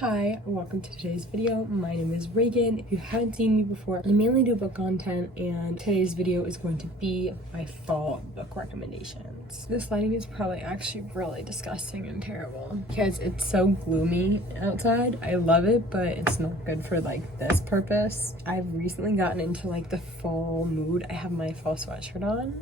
Hi, welcome to today's video. My name is Reagan. If you haven't seen me before, I mainly do book content, and today's video is going to be my fall book recommendations. This lighting is probably actually really disgusting and terrible because it's so gloomy outside. I love it, but it's not good for like this purpose. I've recently gotten into like the fall mood. I have my fall sweatshirt on.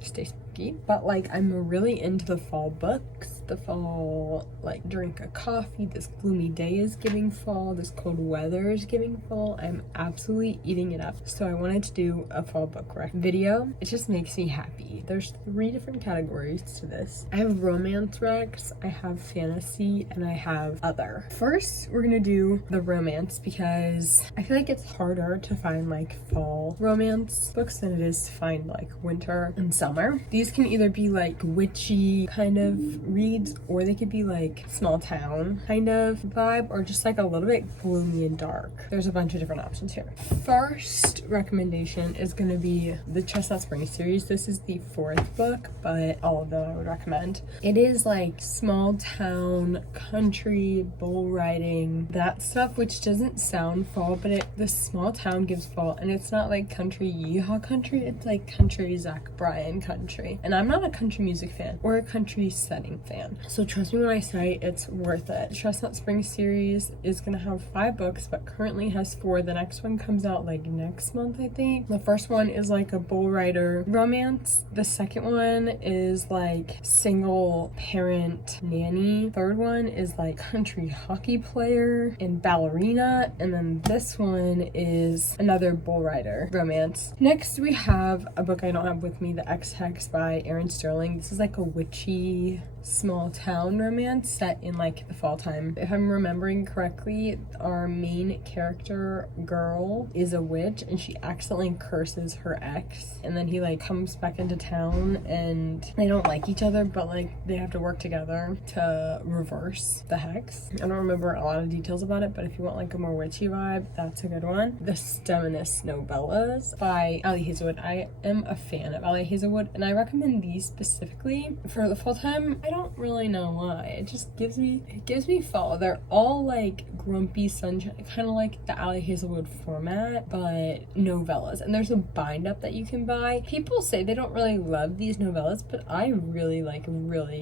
Stay spooky, but like I'm really into the fall books, the fall like drink a coffee. This gloomy day is giving fall, this cold weather is giving fall. I'm absolutely eating it up. So I wanted to do a fall book rec video. It just makes me happy. There's 3 different categories to this. I have romance recs, I have fantasy, and I have other. First, we're gonna do the romance because I feel like it's harder to find like fall romance books than it is to find like winter and summer. These can either be like witchy kind of reads, or they could be like small town kind of vibe, or just like a little bit gloomy and dark. There's a bunch of different options here. First recommendation is going to be the Chestnut Spring series. This is the 4th book, but all of them I would recommend. It is like small town, country, bull riding, that stuff, which doesn't sound fall, but the small town gives fall, and it's not like country yeehaw country, it's like country Zach Bryan country, and I'm not a country music fan or a country setting fan, so trust me when I say it's worth it. The Chestnut Spring series is gonna have 5 books, but currently has 4. The next one comes out like next month, I think. The first one is like a bull rider romance. The second one is like single parent nanny. Third one is like country hockey player and ballerina, and then this one is another bull rider romance. Next we have a book I don't have with me, The X-Hex by Erin Sterling. This is like a witchy small town romance set in like the fall time. If I'm remembering correctly, our main character girl is a witch, and she accidentally curses her ex, and then he like comes back into town and they don't like each other, but like they have to work together to reverse the hex. I don't remember a lot of details about it, but if you want like a more witchy vibe, that's a good one. The Miscellaneous novellas by Ali Hazelwood. I am a fan of Ali Hazelwood, and I recommend these specifically for the fall time. I don't really know why. It just gives me fall. They're all like grumpy sunshine, kind of like the Ali Hazelwood format, but novellas. And there's a bind up that you can buy. People say they don't really love these novellas, but I really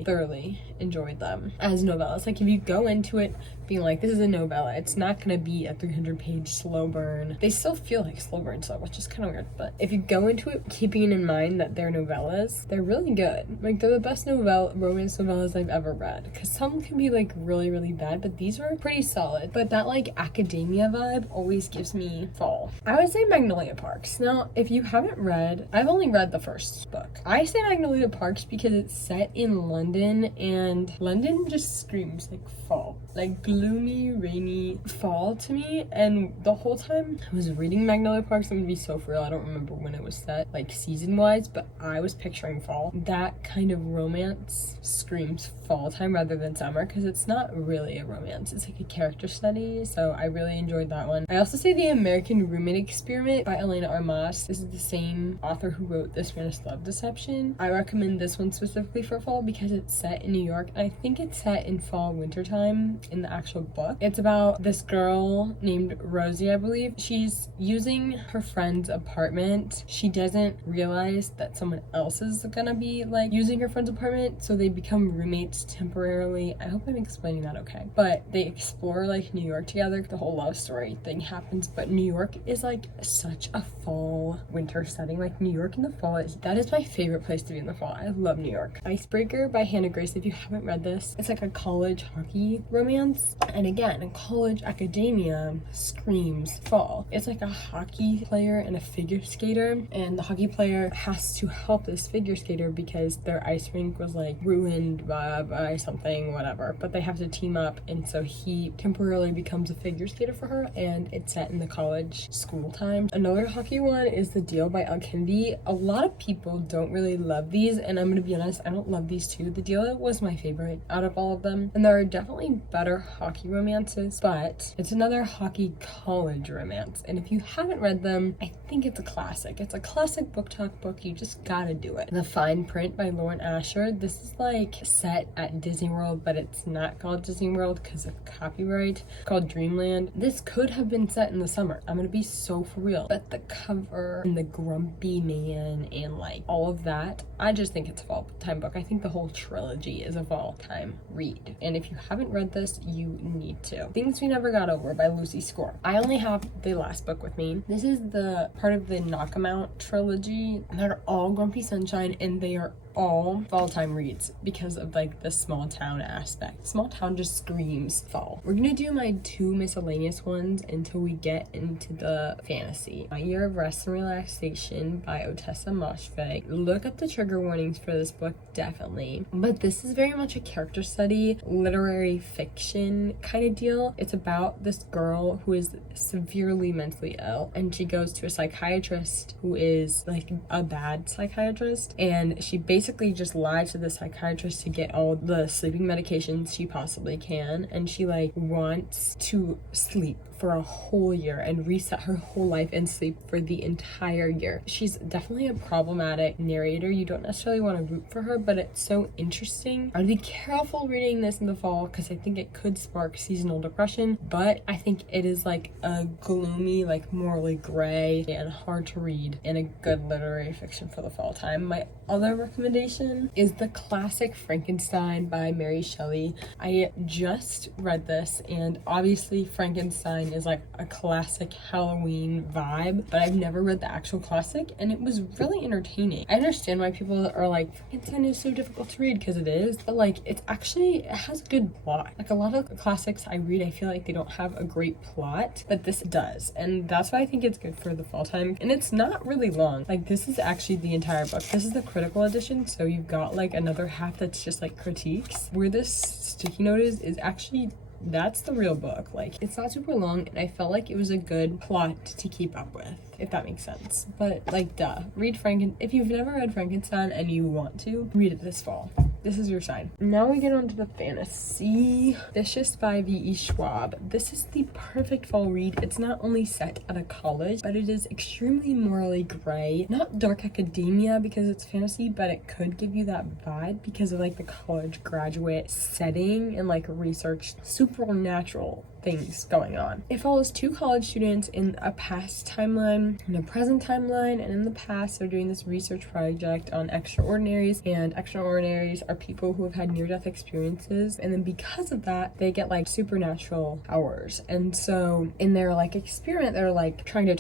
thoroughly enjoyed them as novellas. Like if you go into it being like, this is a novella, it's not gonna be a 300-page slow burn. They still feel like slow burns though, which is kind of weird, but if you go into it keeping in mind that they're novellas, they're really good. Like they're the best romance novellas I've ever read, because some can be like really bad, but these were pretty solid. But that like academia vibe always gives me fall. I would say Magnolia Parks. Now if you haven't read, I've only read the first book. I say Magnolia Parks because it's set in London, and London just screams like fall, like gloomy, rainy fall to me. And the whole time I was reading Magnolia Parks, I'm gonna be so for real, I don't remember when it was set, like season wise, but I was picturing fall. That kind of romance screams fall time rather than summer, because it's not really a romance, it's like a character study. So I really enjoyed that one. I also say The American Roommate Experiment by Elena Armas. This is the same author who wrote The Spanish Love Deception. I recommend this one specifically for fall because it's set in New York, and I think it's set in fall winter time in the actual book. It's about this girl named Rosie, I believe. She's using her friend's apartment. She doesn't realize that someone else is gonna be like using her friend's apartment, so they become roommates temporarily. I hope I'm explaining that okay. But they explore like New York together. The whole love story thing happens, but New York is like such a fall winter setting. Like New York in the fall, that is my favorite place to be in the fall. I love New York. Icebreaker by Hannah Grace. If you haven't read this, it's like a college hockey romance, and again, college academia screams fall. It's like a hockey player and a figure skater, and the hockey player has to help this figure skater because their ice rink was like ruined by something, whatever, but they have to team up, and so he temporarily becomes a figure skater for her, and it's set in the college school time. Another hockey one is The Deal by Alkindi. A lot of people don't really love these, and I'm gonna be honest, I don't love these too. The Deal was my favorite out of all of them, and there are definitely better better hockey romances, but it's another hockey college romance. And if you haven't read them, I think it's a classic. It's a classic book talk book. You just gotta do it. The Fine Print by Lauren Asher. This is like set at Disney World, but it's not called Disney World because of copyright. It's called Dreamland. This could have been set in the summer. I'm gonna be so for real. But the cover and the grumpy man and like all of that, I just think it's a fall time book. I think the whole trilogy is a fall time read. And if you haven't read this, you need to. Things We Never Got Over by Lucy Score. I only have the last book with me. This is the part of the Knock 'Em Out trilogy. They're all Grumpy Sunshine and they are all fall time reads because of like the small town aspect. Small town just screams fall. We're gonna do my 2 miscellaneous ones until we get into the fantasy. My Year of Rest and Relaxation by Otessa Moshfegh. Look up the trigger warnings for this book, definitely. But this is very much a character study, literary fiction kind of deal. It's about this girl who is severely mentally ill and she goes to a psychiatrist who is like a bad psychiatrist, and she basically just lied to the psychiatrist to get all the sleeping medications she possibly can, and she like wants to sleep for a whole year and reset her whole life and sleep for the entire year. She's definitely a problematic narrator. You don't necessarily want to root for her, but it's so interesting. I'd be careful reading this in the fall because I think it could spark seasonal depression, but I think it is like a gloomy, like morally gray and hard to read and a good literary fiction for the fall time. My other recommendation is the classic Frankenstein by Mary Shelley. I just read this, and obviously Frankenstein is like a classic Halloween vibe, but I've never read the actual classic and it was really entertaining. I understand why people are like, Frankenstein is so difficult to read, because it is, but like it has a good plot. Like a lot of classics I read, I feel like they don't have a great plot, but this does, and that's why I think it's good for the fall time. And it's not really long. Like this is actually the entire book. This is the critical edition, so you've got like another half that's just like critiques. Where this sticky note is actually, that's the real book. Like it's not super long and I felt like it was a good plot to keep up with, if that makes sense. But like read if you've never read Frankenstein and you want to read it this fall, this is your sign. Now we get on to the fantasy. Vicious by V.E. Schwab. This is the perfect fall read. It's not only set at a college, but it is extremely morally gray. Not dark academia because it's fantasy, but it could give you that vibe because of like the college graduate setting and like research supernatural things going on. It follows 2 college students in a past timeline and a present timeline, and in the past they're doing this research project on extraordinaries, and extraordinaries are people who have had near-death experiences, and then because of that they get like supernatural powers. And so in their like experiment they're like trying to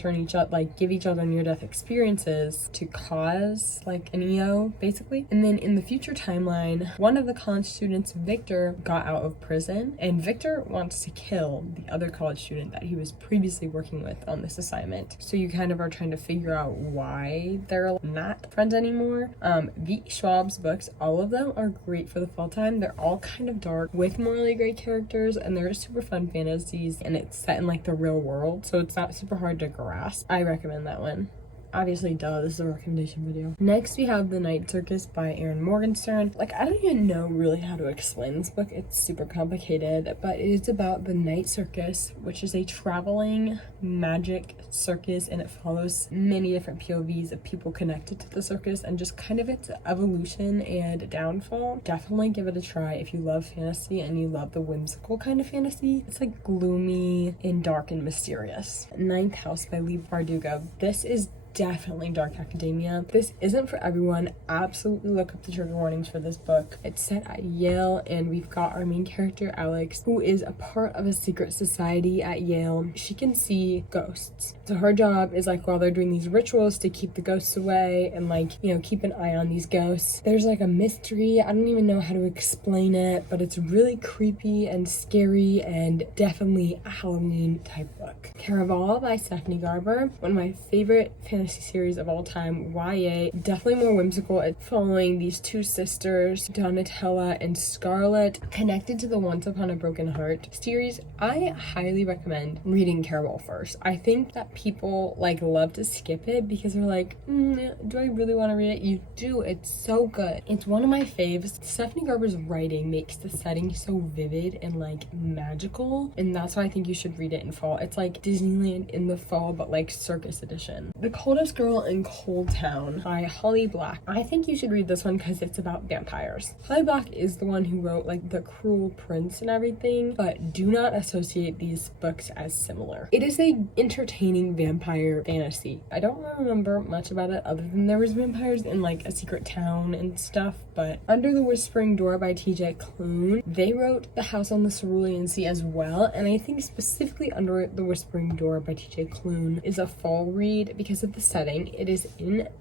give each other near-death experiences to cause like an EO basically. And then in the future timeline, one of the college students, Victor, got out of prison, and Victor wants to kill the other college student that he was previously working with on this assignment. So you kind of are trying to figure out why they're not friends anymore. V. Schwab's books, all of them are great for the fall time. They're all kind of dark with morally great characters, and they're super fun fantasies, and it's set in like the real world, so it's not super hard to grasp. I recommend that one. Obviously, this is a recommendation video. Next, we have The Night Circus by Erin Morgenstern. Like, I don't even know really how to explain this book. It's super complicated, but it is about the Night Circus, which is a traveling magic circus, and it follows many different POVs of people connected to the circus and just kind of its evolution and downfall. Definitely give it a try if you love fantasy and you love the whimsical kind of fantasy. It's like gloomy and dark and mysterious. Ninth House by Leigh Bardugo. This is definitely dark academia. This isn't for everyone. Absolutely look up the trigger warnings for this book. It's set at Yale, and we've got our main character Alex, who is a part of a secret society at Yale. She can see ghosts, so her job is like while they're doing these rituals to keep the ghosts away and like, you know, keep an eye on these ghosts. There's like a mystery. I don't even know how to explain it, but it's really creepy and scary and definitely a Halloween type book. Caraval by Stephanie Garber. One of my favorite fantasy fantasy series of all time, YA. Definitely more whimsical. It's following these two sisters, Donatella and Scarlett, connected to the Once Upon a Broken Heart series. I highly recommend reading Caraval first. I think that people like love to skip it because they're like, do I really want to read it? You do. It's so good. It's one of my faves. Stephanie Garber's writing makes the setting so vivid and like magical, and that's why I think you should read it in fall. It's like Disneyland in the fall, but like circus edition. The Coldest Girl in Cold Town by Holly Black. I think you should read this one because it's about vampires. Holly Black is the one who wrote like The Cruel Prince and everything, but do not associate these books as similar. It is a entertaining vampire fantasy. I don't remember much about it other than there was vampires in like a secret town and stuff, but Under the Whispering Door by TJ Klune, they wrote The House on the Cerulean Sea as well, and I think specifically Under the Whispering Door by TJ Klune is a fall read because of the setting. It is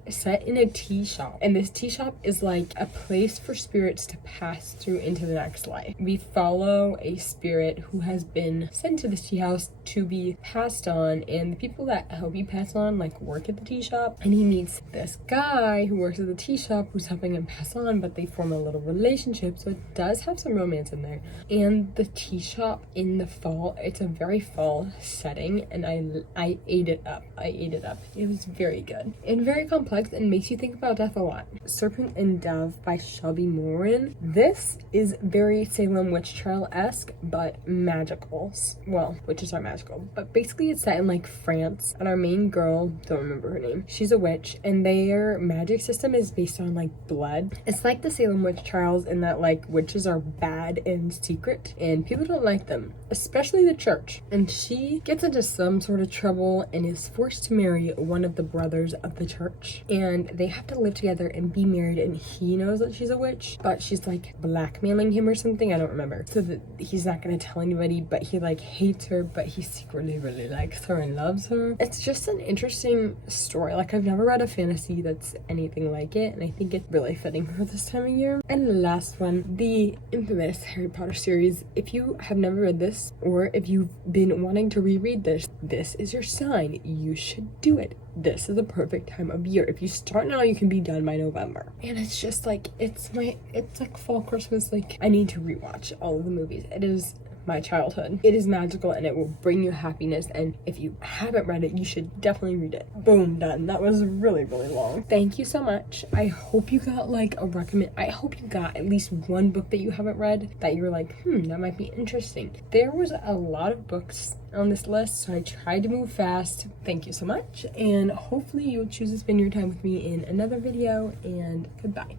set in a tea shop, and this tea shop is like a place for spirits to pass through into the next life. We follow a spirit who has been sent to this tea house to be passed on, and the people that help you pass on like work at the tea shop, and he meets this guy who works at the tea shop who's helping him pass on, but they form a little relationship, so it does have some romance in there. And the tea shop in the fall, it's a very fall setting, and I ate it up. It was very good and very complex and makes you think about death a lot. Serpent and Dove by Shelby Morin. This is very Salem witch trial-esque, but magical. Well, witches are magical, but basically it's set in like France, and our main girl, don't remember her name, she's a witch, and their magic system is based on like blood. It's like the Salem witch trials in that like witches are bad and secret, and people don't like them, especially the church. And she gets into some sort of trouble and is forced to marry one of the brothers of the church, and they have to live together and be married, and he knows that she's a witch, but she's like blackmailing him or something, I don't remember, so that he's not gonna tell anybody, but he like hates her, but he secretly really likes her and loves her. It's just an interesting story. Like, I've never read a fantasy that's anything like it, and I think it's really fitting for this time of year. And the last one, the infamous Harry Potter series. If you have never read this, or if you've been wanting to reread this is your sign. You should do it. This is the perfect time of year. If you start now, you can be done by November. And it's just like, it's like fall Christmas. Like, I need to rewatch all of the movies. It is my childhood. It is magical, and it will bring you happiness, and if you haven't read it, you should definitely read it. Boom, done. That was really, really long. Thank you so much. I hope you got like I hope you got at least one book that you haven't read that you were like, that might be interesting. There was a lot of books on this list, so I tried to move fast. Thank you so much, and hopefully you'll choose to spend your time with me in another video, and goodbye.